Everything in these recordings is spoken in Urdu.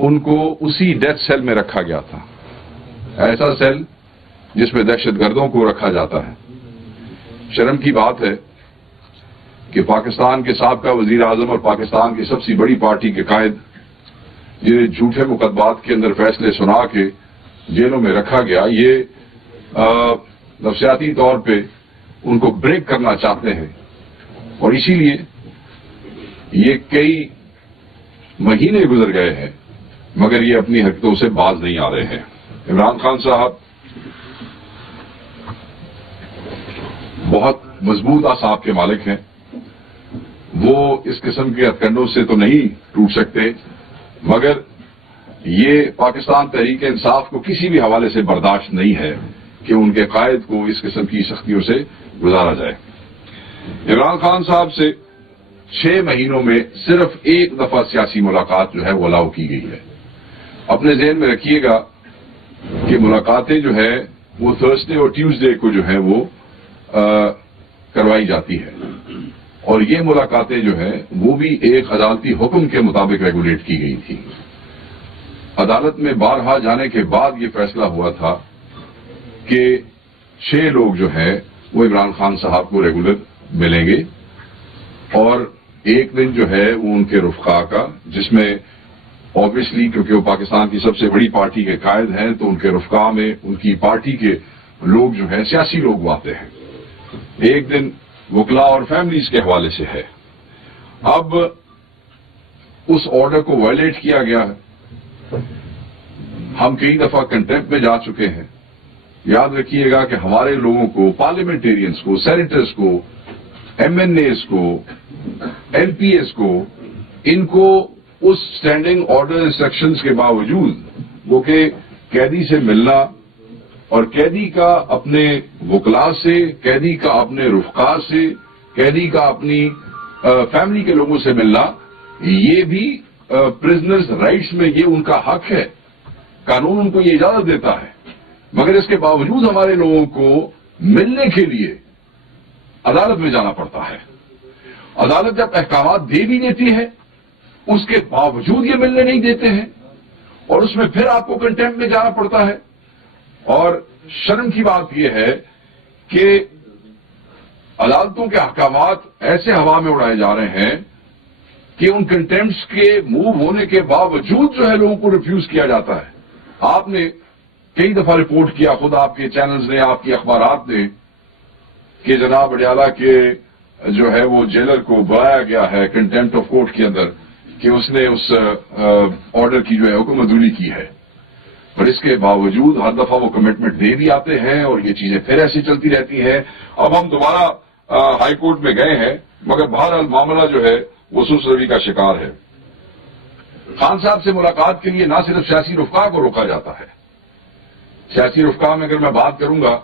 ان کو اسی ڈیتھ سیل میں رکھا گیا تھا، ایسا سیل جس میں دہشت گردوں کو رکھا جاتا ہے۔ شرم کی بات ہے کہ پاکستان کے سابقہ وزیر اعظم اور پاکستان کی سب سے بڑی پارٹی کے قائد، جنہیں جھوٹے مقدمات کے اندر فیصلے سنا کے جیلوں میں رکھا گیا، یہ نفسیاتی طور پہ ان کو بریک کرنا چاہتے ہیں، اور اسی لیے یہ کئی مہینے گزر گئے ہیں مگر یہ اپنی حرکتوں سے باز نہیں آ رہے ہیں۔ عمران خان صاحب بہت مضبوط اعصاب کے مالک ہیں، وہ اس قسم کے ہتھکنڈوں سے تو نہیں ٹوٹ سکتے، مگر یہ پاکستان تحریک انصاف کو کسی بھی حوالے سے برداشت نہیں ہے کہ ان کے قائد کو اس قسم کی سختیوں سے گزارا جائے۔ عمران خان صاحب سے 6 مہینوں میں صرف ایک دفعہ سیاسی ملاقات جو ہے وہ الاؤ کی گئی ہے۔ اپنے ذہن میں رکھیے گا کہ ملاقاتیں جو ہے وہ تھرسڈے اور ٹیوزڈے کو جو ہے وہ کروائی جاتی ہے، اور یہ ملاقاتیں جو ہے وہ بھی ایک عدالتی حکم کے مطابق ریگولیٹ کی گئی تھی۔ عدالت میں بارہا جانے کے بعد یہ فیصلہ ہوا تھا کہ 6 لوگ جو ہے وہ عمران خان صاحب کو ریگولر ملیں گے، اور ایک دن جو ہے وہ ان کے رفقا کا، جس میں اوبیسلی کیونکہ وہ پاکستان کی سب سے بڑی پارٹی کے قائد ہیں تو ان کے رفقا میں ان کی پارٹی کے لوگ جو ہیں سیاسی لوگ وہ آتے ہیں، ایک دن وکلاء اور فیملیز کے حوالے سے ہے۔ اب اس آرڈر کو وائلیٹ کیا گیا ہے، ہم کئی دفعہ کنٹیمپٹ میں جا چکے ہیں۔ یاد رکھیے گا کہ ہمارے لوگوں کو، پارلیمنٹیرینز کو، سینیٹرز کو، ایم این ایز کو، ایم پی ایز کو، ان کو اس اسٹینڈنگ آرڈر انسٹرکشنز کے باوجود وہ کہ قیدی سے ملنا اور قیدی کا اپنے وکلاء سے، قیدی کا اپنے رفقا سے، قیدی کا اپنی فیملی کے لوگوں سے ملنا، یہ بھی پرزنرز رائٹس میں یہ ان کا حق ہے، قانون ان کو یہ اجازت دیتا ہے، مگر اس کے باوجود ہمارے لوگوں کو ملنے کے لیے عدالت میں جانا پڑتا ہے۔ عدالت جب احکامات دے بھی دیتی ہے اس کے باوجود یہ ملنے نہیں دیتے ہیں، اور اس میں پھر آپ کو کنٹیمپٹ میں جانا پڑتا ہے۔ اور شرم کی بات یہ ہے کہ عدالتوں کے احکامات ایسے ہوا میں اڑائے جا رہے ہیں کہ ان کنٹیمپٹس کے موو ہونے کے باوجود جو ہے لوگوں کو ریفیوز کیا جاتا ہے۔ آپ نے کئی دفعہ رپورٹ کیا، خود آپ کے چینلز نے، آپ کی اخبارات نے، کہ جناب اڈیالہ کے جو ہے وہ جیلر کو بلایا گیا ہے کنٹیمپٹ آف کورٹ کے اندر کہ اس نے اس آرڈر کی جو ہے حکم عدولی کی ہے، پر اس کے باوجود ہر دفعہ وہ کمٹمنٹ دے بھی آتے ہیں اور یہ چیزیں پھر ایسی چلتی رہتی ہیں۔ اب ہم دوبارہ ہائی کورٹ میں گئے ہیں، مگر بہرحال معاملہ جو ہے وہ سست روی کا شکار ہے۔ خان صاحب سے ملاقات کے لیے نہ صرف سیاسی رفقا کو روکا جاتا ہے، سیاسی رفقا میں اگر میں بات کروں گا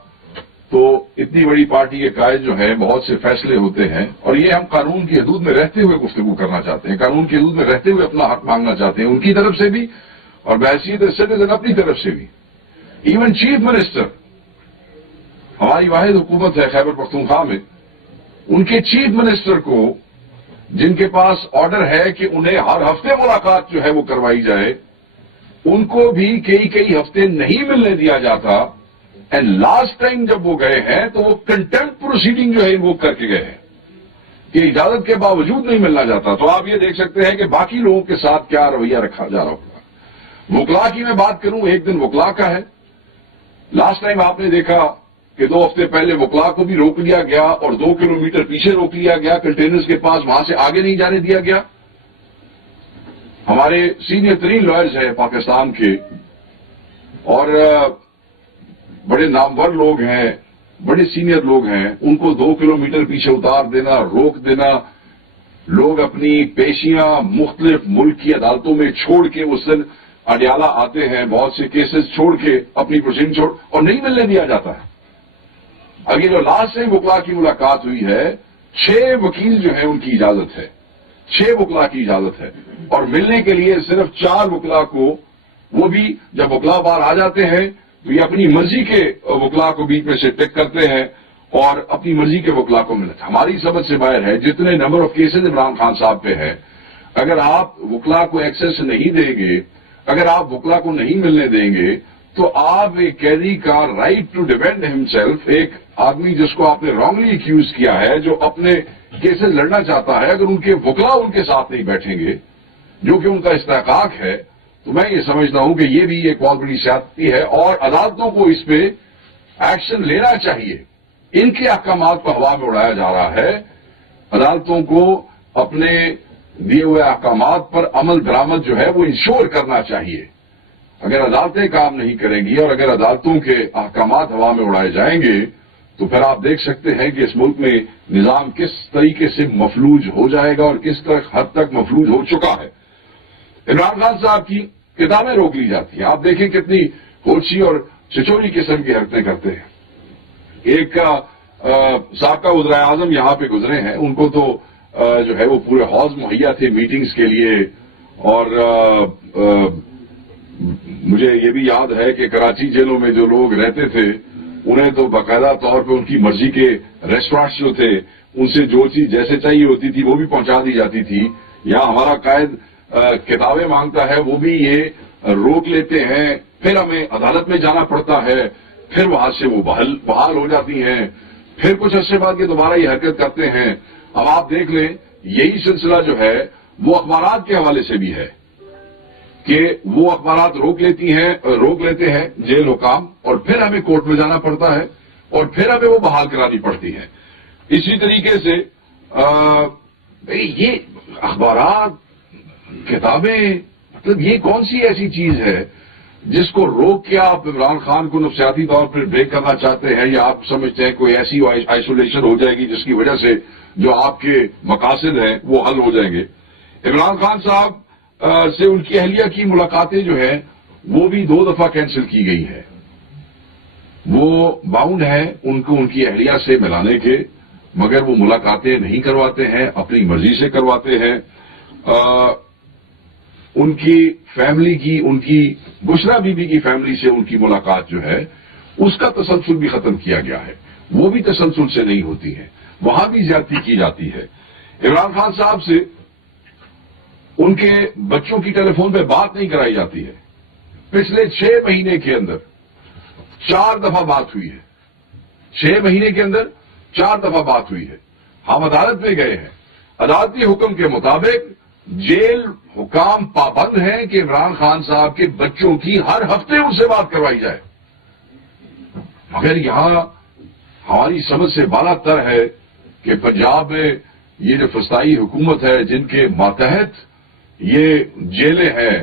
تو اتنی بڑی پارٹی کے قائد جو ہیں بہت سے فیصلے ہوتے ہیں، اور یہ ہم قانون کی حدود میں رہتے ہوئے گفتگو کرنا چاہتے ہیں، قانون کی حدود میں رہتے ہوئے اپنا حق مانگنا چاہتے ہیں، ان کی طرف سے بھی اور بحیثیت سٹیزن اپنی طرف سے بھی۔ ایون چیف منسٹر، ہماری واحد حکومت ہے خیبر پختونخوا میں، ان کے چیف منسٹر کو، جن کے پاس آرڈر ہے کہ انہیں ہر ہفتے ملاقات جو ہے وہ کروائی جائے، ان کو بھی کئی ہفتے نہیں ملنے دیا جاتا، اینڈ لاسٹ ٹائم جب وہ گئے ہیں تو وہ کنٹیمپٹ پروسیڈنگ جو ہے انووک کر کے گئے ہیں کہ اجازت کے باوجود نہیں ملنا جاتا۔ تو آپ یہ دیکھ سکتے ہیں کہ باقی لوگوں کے ساتھ کیا رویہ رکھا جا رہا ہوگا۔ وکلاء کی میں بات کروں، ایک دن وکلاء کا ہے۔ لاسٹ ٹائم آپ نے دیکھا کہ 2 ہفتے پہلے وکلاء کو بھی روک لیا گیا اور 2 کلومیٹر پیچھے روک لیا گیا کنٹینرز کے پاس، وہاں سے آگے نہیں جانے دیا گیا۔ ہمارے سینئر ترین لائرز ہیں پاکستان کے اور بڑے نامور لوگ ہیں، بڑے سینئر لوگ ہیں، ان کو 2 کلومیٹر پیچھے اتار دینا، روک دینا، لوگ اپنی پیشیاں مختلف ملک کی عدالتوں میں چھوڑ کے اس دن اڈیالہ آتے ہیں، بہت سے کیسز چھوڑ کے اپنی پروسیڈنگ چھوڑ، اور نہیں ملنے دیا جاتا ہے۔ اگلی جو لاسٹ سے وکلاء کی ملاقات ہوئی ہے، 6 وکیل جو ہیں ان کی اجازت ہے، 6 وکلاء کی اجازت ہے، اور ملنے کے لیے صرف 4 وکلاء کو، وہ بھی جب وکلاء باہر آ جاتے ہیں تو یہ اپنی مرضی کے وکلاء کو بیچ میں سے ٹک کرتے ہیں اور اپنی مرضی کے وکلاء کو ملتے ہیں۔ ہماری سمجھ سے باہر ہے جتنے number of cases Imran Khan صاحب پہ ہے، اگر آپ وکلاء کو ایکسس نہیں دیں گے، اگر آپ وکلا کو نہیں ملنے دیں گے تو آپ ایک قیدی کا رائٹ ٹو ڈیفینڈ ہمسیلف، ایک آدمی جس کو آپ نے رانگلی ایکیوز کیا ہے، جو اپنے کیسز لڑنا چاہتا ہے، اگر ان کے وکلا ان کے ساتھ نہیں بیٹھیں گے جو کہ ان کا استحقاق ہے، تو میں یہ سمجھتا ہوں کہ یہ بھی ایک بہت بڑی زیادتی ہے اور عدالتوں کو اس پہ ایکشن لینا چاہیے۔ ان کے احکامات کو ہوا میں اڑایا جا رہا ہے۔ عدالتوں کو اپنے دیے ہوئے احکامات پر عمل درآمد جو ہے وہ انشور کرنا چاہیے۔ اگر عدالتیں کام نہیں کریں گی اور اگر عدالتوں کے احکامات ہوا میں اڑائے جائیں گے تو پھر آپ دیکھ سکتے ہیں کہ اس ملک میں نظام کس طریقے سے مفلوج ہو جائے گا اور کس حد تک مفلوج ہو چکا ہے۔ عمران خان صاحب کی کتابیں روک لی جاتی ہیں، آپ دیکھیں کتنی ہوچی اور چچوری قسم کی حرکتیں کرتے ہیں۔ ایک سابقہ وزیر اعظم یہاں پہ گزرے ہیں، ان کو تو جو ہے وہ پورے ہاؤس مہیا تھے میٹنگز کے لیے، اور مجھے یہ بھی یاد ہے کہ کراچی جیلوں میں جو لوگ رہتے تھے انہیں تو باقاعدہ طور پہ ان کی مرضی کے ریسٹورانٹس جو تھے ان سے جو چیز جیسے چاہیے ہوتی تھی وہ بھی پہنچا دی جاتی تھی۔ یہاں ہمارا قائد کتابیں مانگتا ہے وہ بھی یہ روک لیتے ہیں، پھر ہمیں عدالت میں جانا پڑتا ہے، پھر وہاں سے وہ بحال ہو جاتی ہیں، پھر کچھ عرصے بعد یہ دوبارہ یہ حرکت کرتے ہیں۔ اب آپ دیکھ لیں یہی سلسلہ جو ہے وہ اخبارات کے حوالے سے بھی ہے کہ وہ اخبارات روک لیتے ہیں جیل حکام، اور پھر ہمیں کورٹ میں جانا پڑتا ہے اور پھر ہمیں وہ بحال کرانی پڑتی ہے۔ اسی طریقے سے یہ اخبارات، کتابیں، مطلب یہ کون سی ایسی چیز ہے جس کو روک کے آپ عمران خان کو نفسیاتی طور پر بریک کرنا چاہتے ہیں، یا آپ سمجھتے ہیں کوئی ایسی آئسولیشن ہو جائے گی جس کی وجہ سے جو آپ کے مقاصد ہیں وہ حل ہو جائیں گے۔ عمران خان صاحب سے ان کی اہلیہ کی ملاقاتیں جو ہیں وہ بھی 2 دفعہ کینسل کی گئی ہے۔ وہ باؤنڈ ہیں ان کو ان کی اہلیہ سے ملانے کے، مگر وہ ملاقاتیں نہیں کرواتے ہیں، اپنی مرضی سے کرواتے ہیں۔ ان کی فیملی کی، ان کی بشرا بی بی کی فیملی سے ان کی ملاقات جو ہے اس کا تسلسل بھی ختم کیا گیا ہے، وہ بھی تسلسل سے نہیں ہوتی ہے، وہاں بھی زیادتی کی جاتی ہے۔ عمران خان صاحب سے ان کے بچوں کی ٹیلی فون پہ بات نہیں کرائی جاتی ہے۔ پچھلے 6 مہینے کے اندر 4 دفعہ بات ہوئی ہے، 6 مہینے کے اندر 4 دفعہ بات ہوئی ہے۔ ہم عدالت میں گئے ہیں، عدالتی حکم کے مطابق جیل حکام پابند ہیں کہ عمران خان صاحب کے بچوں کی ہر ہفتے ان سے بات کروائی جائے، مگر یہاں ہماری سمجھ سے بالا تر ہے کہ پنجاب میں یہ جو فسطائی حکومت ہے جن کے ماتحت یہ جیلیں ہیں،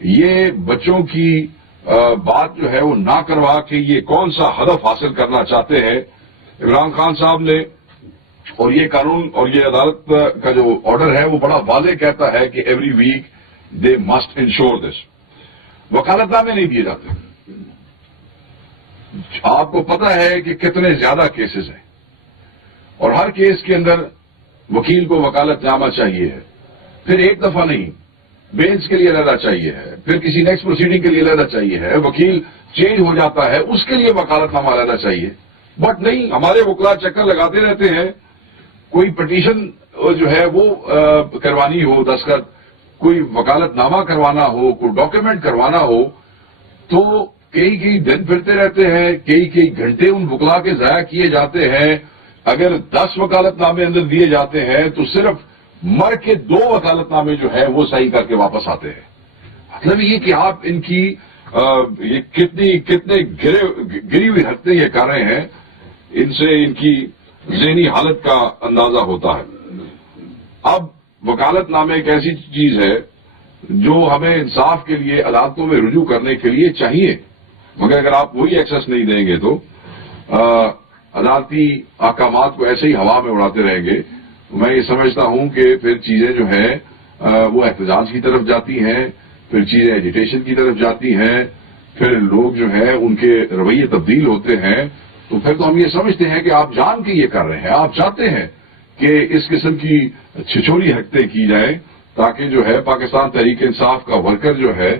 یہ بچوں کی بات جو ہے وہ نہ کروا کے یہ کون سا ہدف حاصل کرنا چاہتے ہیں عمران خان صاحب نے۔ اور یہ قانون اور یہ عدالت کا جو آرڈر ہے وہ بڑا واضح کہتا ہے کہ every week they must ensure this. وکالت نامے نہیں دیے جاتے۔ آپ کو پتا ہے کہ کتنے زیادہ کیسز ہیں اور ہر کیس کے اندر وکیل کو وکالت نامہ چاہیے ہے، پھر ایک دفعہ نہیں، بینچ کے لیے علیحدہ چاہیے ہے، پھر کسی نیکسٹ پروسیڈنگ کے لیے علیحدہ چاہیے ہے، وکیل چینج ہو جاتا ہے اس کے لیے وکالت نامہ علیحدہ چاہیے۔ بٹ نہیں، ہمارے وکلا چکر لگاتے رہتے ہیں، کوئی پٹیشن جو ہے وہ کروانی ہو، دستخط، کوئی وکالت نامہ کروانا ہو، کوئی ڈاکیومنٹ کروانا ہو، تو کئی دن پھرتے رہتے ہیں، کئی گھنٹے ان وکلا کے ضائع کیے جاتے ہیں۔ اگر 10 وکالت نامے اندر دیے جاتے ہیں تو صرف مر کے 2 وکالت نامے جو ہے وہ صحیح کر کے واپس آتے ہیں۔ مطلب یہ کہ آپ ان کی یہ کتنے گری ہوئی حرکتیں یہ کر رہے ہیں، ان سے ان کی ذہنی حالت کا اندازہ ہوتا ہے۔ اب وکالت نامے ایک ایسی چیز ہے جو ہمیں انصاف کے لیے عدالتوں میں رجوع کرنے کے لیے چاہیے، مگر اگر آپ وہی ایکسس نہیں دیں گے تو عدالتی احکامات کو ایسے ہی ہوا میں اڑاتے رہیں گے، میں یہ سمجھتا ہوں کہ پھر چیزیں جو ہیں وہ احتجاج کی طرف جاتی ہیں، پھر چیزیں ایجیٹیشن کی طرف جاتی ہیں، پھر لوگ جو ہیں ان کے رویے تبدیل ہوتے ہیں، تو پھر تو ہم یہ سمجھتے ہیں کہ آپ جان کے یہ کر رہے ہیں، آپ چاہتے ہیں کہ اس قسم کی چھچوری حرکتیں کی جائیں تاکہ جو ہے پاکستان تحریک انصاف کا ورکر جو ہے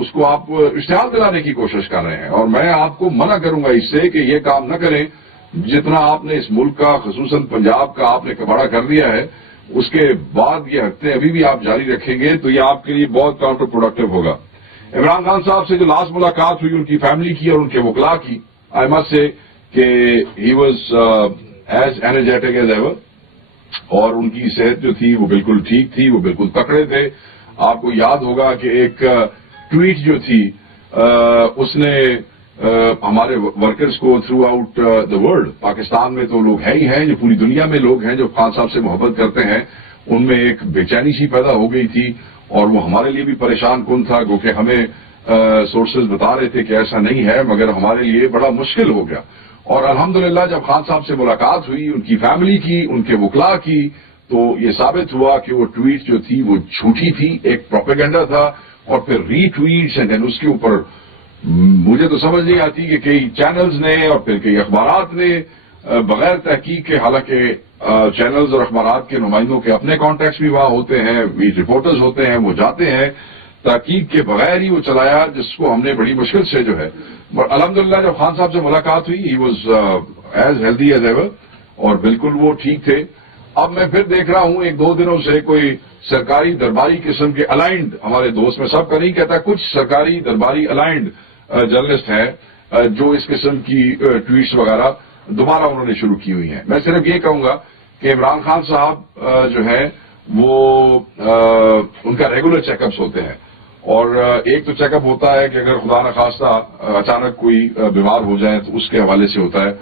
اس کو آپ اشتعال دلانے کی کوشش کر رہے ہیں۔ اور میں آپ کو منع کروں گا اس سے کہ یہ کام نہ کریں۔ جتنا آپ نے اس ملک کا، خصوصاً پنجاب کا آپ نے کباڑہ کر دیا ہے، اس کے بعد یہ ہفتے ابھی بھی آپ جاری رکھیں گے تو یہ آپ کے لیے بہت کاؤنٹر پروڈکٹیو ہوگا. عمران خان صاحب سے جو لاسٹ ملاقات ہوئی ان کی فیملی کی اور ان کے وکلاء کی, آئی مسٹ سے کہ he was as energetic as ever, اور ان کی صحت جو تھی وہ بالکل ٹھیک تھی, وہ بالکل تکڑے تھے. آپ کو یاد ہوگا کہ ایک ٹویٹ جو تھی اس نے ہمارے ورکرز کو through out the world, Pakistan میں تو لوگ ہیں ہی ہیں, جو پوری دنیا میں لوگ ہیں جو خان صاحب سے محبت کرتے ہیں, ان میں ایک بے چینی سی پیدا ہو گئی تھی, اور وہ ہمارے لیے بھی پریشان کن تھا, کیونکہ ہمیں سورسز بتا رہے تھے کہ ایسا نہیں ہے, مگر ہمارے لیے بڑا مشکل ہو گیا. اور الحمدللہ جب خان صاحب سے ملاقات ہوئی, ان کی فیملی کی, ان کے وکلاء کی, تو یہ ثابت ہوا کہ وہ ٹویٹ جو تھی وہ جھوٹی تھی, ایک پروپیگنڈا تھا, اور پھر ری ٹویٹس اینڈ اس کے اوپر مجھے تو سمجھ نہیں آتی کہ کئی چینلز نے اور پھر کئی اخبارات نے بغیر تحقیق کے, حالانکہ چینلز اور اخبارات کے نمائندوں کے اپنے کانٹیکٹس بھی وہاں ہوتے ہیں, رپورٹرز ہوتے ہیں, وہ جاتے ہیں, تحقیق کے بغیر ہی وہ چلایا, جس کو ہم نے بڑی مشکل سے جو ہے. الحمدللہ جب خان صاحب سے ملاقات ہوئی he was as healthy as ever, اور بالکل وہ ٹھیک تھے. اب میں پھر دیکھ رہا ہوں ایک دو دنوں سے کوئی سرکاری درباری قسم کے الائنڈ ہمارے دوست, میں سب کا نہیں کہتا, کچھ سرکاری درباری الائنڈ جرنلسٹ ہیں جو اس قسم کی ٹویٹس وغیرہ دوبارہ انہوں نے شروع کی ہوئی ہیں. میں صرف یہ کہوں گا کہ عمران خان صاحب جو ہے وہ ان کا ریگولر چیک اپس ہوتے ہیں, اور ایک تو چیک اپ ہوتا ہے کہ اگر خدا نخواستہ اچانک کوئی بیمار ہو جائے تو اس کے حوالے سے ہوتا ہے,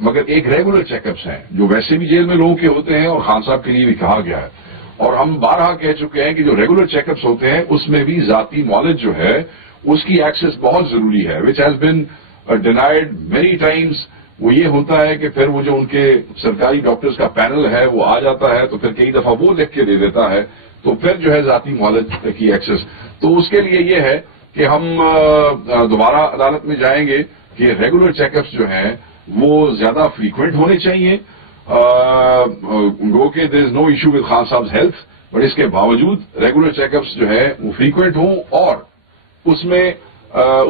مگر ایک ریگولر چیک اپس ہیں جو ویسے بھی جیل میں لوگوں کے ہوتے ہیں, اور خان صاحب کے لیے بھی کہا گیا ہے, اور ہم بارہا کہہ چکے ہیں کہ جو ریگولر چیک اپس ہوتے ہیں اس میں بھی ذاتی نالج جو ہے اس کی ایکسس بہت ضروری ہے, which has been denied many Times. وہ یہ ہوتا ہے کہ پھر وہ جو ان کے سرکاری ڈاکٹرز کا پینل ہے وہ آ جاتا ہے تو پھر کئی دفعہ وہ لکھ کے دے دیتا ہے, تو پھر جو ہے ذاتی نالج کی ایکسس. تو اس کے لیے یہ ہے کہ ہم دوبارہ عدالت میں جائیں گے کہ ریگولر چیک اپس جو ہیں وہ زیادہ فریکوینٹ ہونے چاہیے. گو کہ دیر از نو ایشو ود خان صاحب ہیلتھ, بٹ اس کے باوجود ریگولر چیک اپس جو ہے وہ فریکوینٹ ہوں, اور اس میں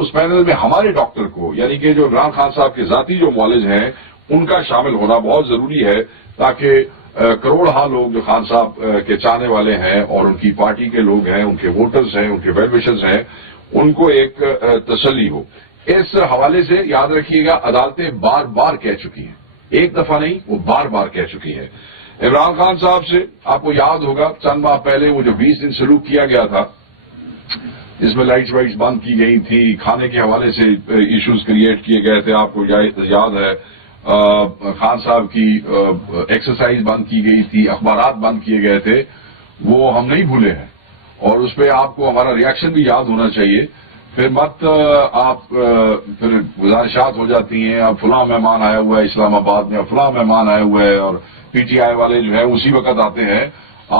اس پینل میں ہمارے ڈاکٹر کو, یعنی کہ جو عمران خان صاحب کے ذاتی جو معالج ہیں ان کا شامل ہونا بہت ضروری ہے, تاکہ کروڑہا لوگ جو خان صاحب کے چاہنے والے ہیں اور ان کی پارٹی کے لوگ ہیں, ان کے ووٹرز ہیں, ان کے ویل وشرز ہیں, ان کو ایک تسلی ہو. اس حوالے سے یاد رکھیے گا عدالتیں بار بار کہہ چکی ہیں, ایک دفعہ نہیں وہ بار بار کہہ چکی ہے. عمران خان صاحب سے آپ کو یاد ہوگا چند ماہ پہلے وہ جو 20 دن سلوک کیا گیا تھا جس میں لائٹس وائٹس بند کی گئی تھی, کھانے کے حوالے سے ایشوز کریٹ کیے گئے تھے, آپ کو یاد ہے خان صاحب کی ایکسرسائز بند کی گئی تھی, اخبارات بند کیے گئے تھے, وہ ہم نہیں بھولے ہیں, اور اس پہ آپ کو ہمارا ریاکشن بھی یاد ہونا چاہیے. پھر مت آپ پھر گزارشات ہو جاتی ہیں, اب فلاں مہمان آیا ہوا ہے اسلام آباد میں, اب فلاں مہمان آیا ہوا ہے, اور پی ٹی آئی والے جو ہے اسی وقت آتے ہیں.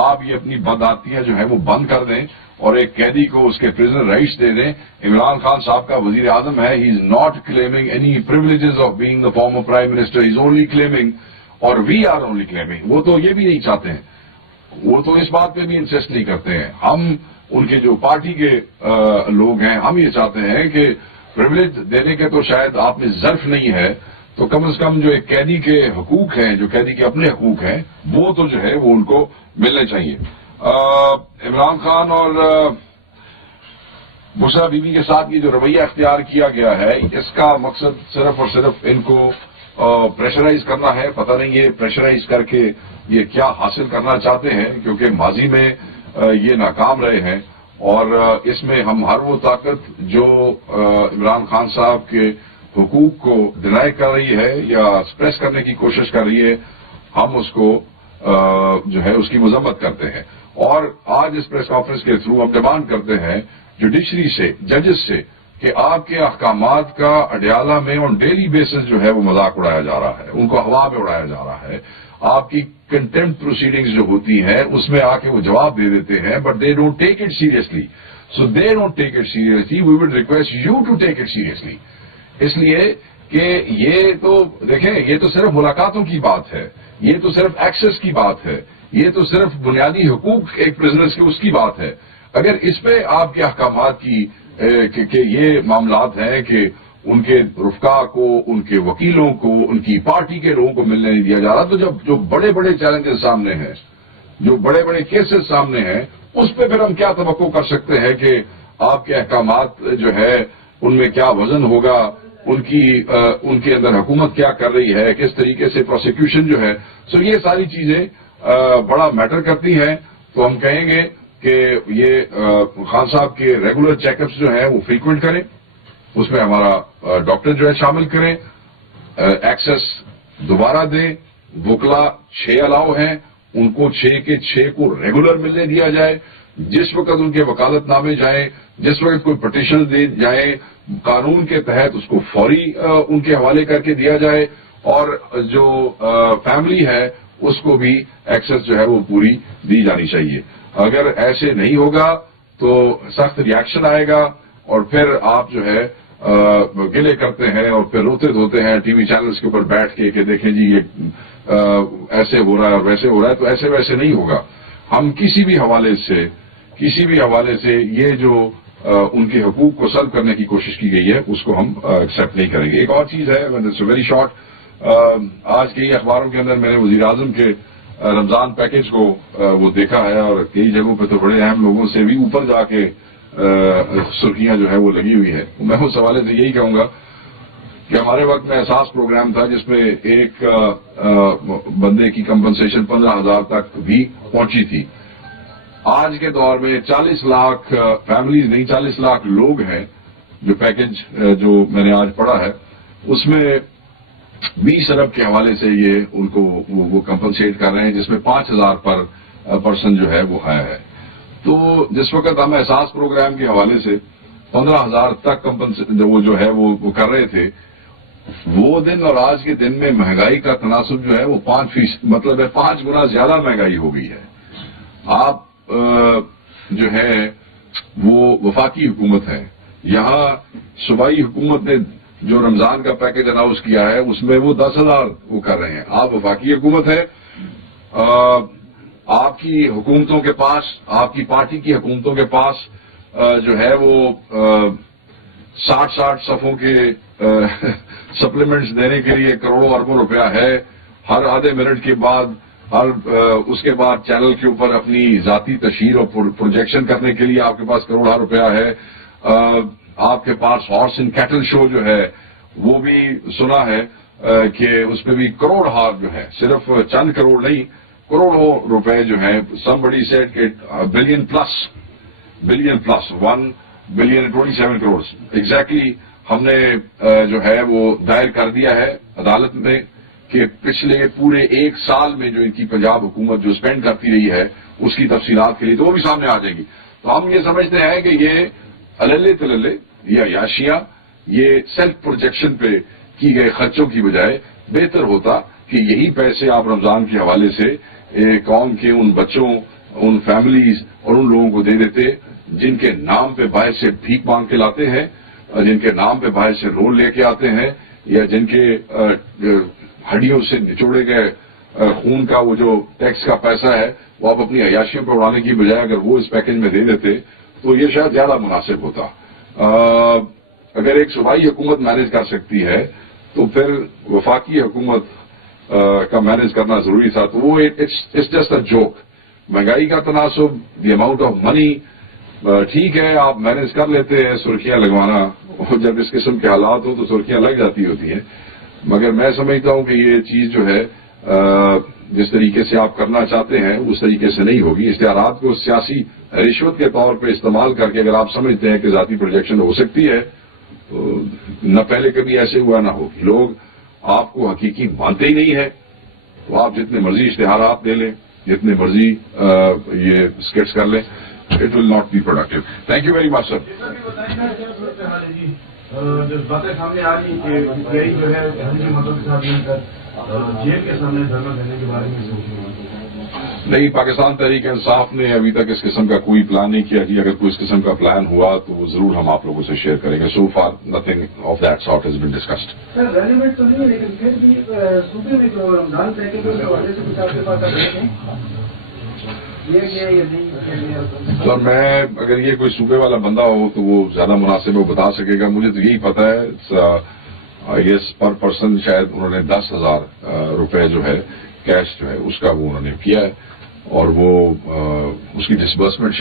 آپ یہ اپنی بدعاتیاں جو ہیں وہ بند کر دیں اور ایک قیدی کو اس کے پرزنر رائٹس دے دیں. عمران خان صاحب کا وزیر اعظم ہے, he is not claiming any privileges of being the former prime minister, he is only claiming, اور وی آر اونلی کلیمنگ. وہ تو یہ بھی نہیں چاہتے ہیں, وہ تو اس بات پہ بھی انسسٹ نہیں کرتے ہیں. ہم ان کے جو پارٹی کے لوگ ہیں ہم یہ چاہتے ہیں کہ پریولیج دینے کے تو شاید آپ میں ظرف نہیں ہے, تو کم از کم جو ایک قیدی کے حقوق ہیں, جو قیدی کے اپنے حقوق ہیں, وہ تو جو ہے وہ ان کو ملنے چاہیے. عمران خان اور بشرا بیوی کے ساتھ یہ جو رویہ اختیار کیا گیا ہے اس کا مقصد صرف اور صرف ان کو پریشرائز کرنا ہے. پتہ نہیں یہ پریشرائز کر کے یہ کیا حاصل کرنا چاہتے ہیں, کیونکہ ماضی میں یہ ناکام رہے ہیں, اور اس میں ہم ہر وہ طاقت جو عمران خان صاحب کے حقوق کو ڈینائی کر رہی ہے یا سپریس کرنے کی کوشش کر رہی ہے, ہم اس کو جو ہے اس کی مذمت کرتے ہیں. اور آج اس پریس کانفرنس کے تھرو ہم ڈیمانڈ کرتے ہیں جوڈیشری سے, ججز سے, کہ آپ کے احکامات کا اڈیالہ میں آن ڈیلی بیسس جو ہے وہ مذاق اڑایا جا رہا ہے, ان کو ہوا میں اڑایا جا رہا ہے. آپ کی کنٹمپٹ پروسیڈنگز جو ہوتی ہیں اس میں آ کے وہ جواب دے دیتے ہیں, but they don't take it seriously. So they don't take it seriously, we would request you to take it seriously. اس لیے کہ یہ تو دیکھیں, یہ تو صرف ملاقاتوں کی بات ہے, یہ تو صرف ایکسس کی بات ہے, یہ تو صرف بنیادی حقوق ایک پرزنرز کے اس کی بات ہے. اگر اس پہ آپ کے احکامات کی کہ یہ معاملات ہیں کہ ان کے رفقا کو, ان کے وکیلوں کو, ان کی پارٹی کے لوگوں کو ملنے نہیں دیا جا رہا, تو جب جو بڑے بڑے چیلنجز سامنے ہیں, جو بڑے بڑے کیسز سامنے ہیں اس پہ پھر ہم کیا توقع کر سکتے ہیں کہ آپ کے احکامات جو ہے ان میں کیا وزن ہوگا، ان کے اندر حکومت کیا کر رہی ہے، کس طریقے سے پروسیکیوشن جو ہے. سو یہ ساری چیزیں بڑا میٹر کرتی ہیں. تو ہم کہیں گے کہ یہ خان صاحب کے ریگولر چیک اپس جو ہیں وہ فریکوینٹ کریں، اس میں ہمارا ڈاکٹر جو ہے شامل کریں، ایکسس دوبارہ دیں. وکلا 6 الاؤ ہیں، ان کو 6 کے 6 کو ریگولر ملنے دیا جائے. جس وقت ان کے وکالت نامے جائیں، جس وقت کوئی پٹیشن دے جائیں، قانون کے تحت اس کو فوری ان کے حوالے کر کے دیا جائے. اور جو فیملی ہے اس کو بھی ایکسس جو ہے وہ پوری دی جانی چاہیے. اگر ایسے نہیں ہوگا تو سخت ریاکشن آئے گا، اور پھر آپ جو ہے گلے کرتے ہیں اور پھر روتے دھوتے ہیں ٹی وی چینلز کے اوپر بیٹھ کے کہ دیکھیں جی یہ ایسے ہو رہا ہے اور ویسے ہو رہا ہے. تو ایسے ویسے نہیں ہوگا. ہم کسی بھی حوالے سے یہ جو ان کے حقوق کو سلب کرنے کی کوشش کی گئی ہے اس کو ہم ایکسپٹ نہیں کریں گے. ایک اور چیز ہے ویری شارٹ، آج کئی اخباروں کے اندر میں نے وزیر اعظم کے رمضان پیکج کو وہ دیکھا ہے، اور کئی جگہوں پہ تو بڑے اہم لوگوں سے بھی اوپر جا کے سرخیاں جو ہے وہ لگی ہوئی ہے. میں اس حوالے سے یہی کہوں گا کہ ہمارے وقت میں احساس پروگرام تھا جس میں ایک بندے کی کمپنسیشن 15,000 تک بھی پہنچی تھی. آج کے دور میں 40 لاکھ فیملیز نہیں 40 لاکھ لوگ ہیں جو پیکج جو میں نے آج پڑھا ہے اس میں 20 ارب کے حوالے سے یہ ان کو وہ کمپنسیٹ کر رہے ہیں، جس میں 5,000 پر پرسن جو ہے وہ ہے. تو جس وقت ہم احساس پروگرام کے حوالے سے 15,000 تک وہ جو ہے وہ کر رہے تھے، وہ دن اور آج کے دن میں مہنگائی کا تناسب جو ہے وہ 5% مطلب ہے 5 گنا زیادہ مہنگائی ہو گئی ہے. آپ جو ہے وہ وفاقی حکومت ہے، یہاں صوبائی حکومت نے جو رمضان کا پیکج اناؤنس کیا ہے اس میں وہ 10,000 وہ کر رہے ہیں. آپ وفاقی حکومت ہے، آپ کی حکومتوں کے پاس، آپ کی پارٹی کی حکومتوں کے پاس جو ہے وہ 60 صفوں کے سپلیمنٹس دینے کے لیے کروڑوں اربوں روپیہ ہے. ہر آدھے منٹ کے بعد اس کے بعد چینل کے اوپر اپنی ذاتی تشہیر اور پروجیکشن کرنے کے لیے آپ کے پاس کروڑا روپیہ ہے. آپ کے پاس ہارس اینڈ کیٹل شو جو ہے وہ بھی سنا ہے کہ اس میں بھی کروڑ ہار جو ہے، صرف چند کروڑ نہیں کروڑوں روپے جو ہیں. somebody said کہ billion plus 1 billion 27 crore exactly ہم نے جو ہے وہ دائر کر دیا ہے عدالت میں کہ پچھلے پورے 1 سال میں جو ان کی پنجاب حکومت جو اسپینڈ کرتی رہی ہے اس کی تفصیلات کے لیے تو وہ بھی سامنے آ جائیں گی. تو ہم یہ سمجھتے ہیں کہ یہ اللے تللے یا یاشیاں یہ سیلف پروجیکشن پہ کی گئے خرچوں کی بجائے بہتر ہوتا کہ یہی پیسے آپ رمضان کے حوالے سے قوم کے ان بچوں، ان فیملیز اور ان لوگوں کو دے دیتے جن کے نام پہ باہر سے بھیک مانگ کے لاتے ہیں، جن کے نام پہ باہر سے رول لے کے آتے ہیں، یا جن کے ہڈیوں سے نچوڑے گئے خون کا وہ جو ٹیکس کا پیسہ ہے وہ آپ اپنی عیاشیوں پہ اڑانے کی بجائے اگر وہ اس پیکج میں دے دیتے تو یہ شاید زیادہ مناسب ہوتا. اگر ایک صوبائی حکومت مینج کر سکتی ہے تو پھر وفاقی حکومت کا مینج کرنا ضروری تھا. تو وہ اٹس جسٹ اے جوک. مہنگائی کا تناسب، دی اماؤنٹ آف منی، ٹھیک ہے آپ مینج کر لیتے ہیں سرخیاں لگوانا، جب اس قسم کے حالات ہو تو سرخیاں لگ جاتی ہوتی ہیں. مگر میں سمجھتا ہوں کہ یہ چیز جو ہے جس طریقے سے آپ کرنا چاہتے ہیں اس طریقے سے نہیں ہوگی. اشتہارات کو سیاسی رشوت کے طور پہ استعمال کر کے اگر آپ سمجھتے ہیں کہ ذاتی پروجیکشن ہو سکتی ہے تو نہ پہلے کبھی ایسے ہوا نہ ہوگی. لوگ آپ کو حقیقی مانتے ہی نہیں ہے تو آپ جتنے مرضی اشتہارات دے لیں، جتنے مرضی یہ اسکیٹس کر لیں، it will not be productive. Thank you very much sir. جو باتیں سامنے آ رہی کہ جو ہے مدد کے ساتھ مل کر جیل کے سامنے دھرنا دینے کے بارے میں نہیں، پاکستان تحریک انصاف نے ابھی تک اس قسم کا کوئی پلان نہیں کیا کہ اگر کوئی اس قسم کا پلان ہوا تو وہ ضرور ہم آپ لوگوں سے شیئر کریں گے. So far nothing of that sort has been discussed. Sir relevant تو نہیں ہے لیکن پھر بھی صوبے میں جو رمضان پیکج کے حوالے سے کچھ آپ کے پاس سر میں اگر یہ کوئی صوبے والا بندہ ہو تو وہ زیادہ مناسب وہ بتا سکے گا. مجھے تو یہی پتا ہے یس پر پرسن شاید انہوں نے 10,000 روپے جو ہے کیش جو ہے اس کا وہ انہوں نے کیا ہے. اور وہ اس کی ڈسبرسمنٹ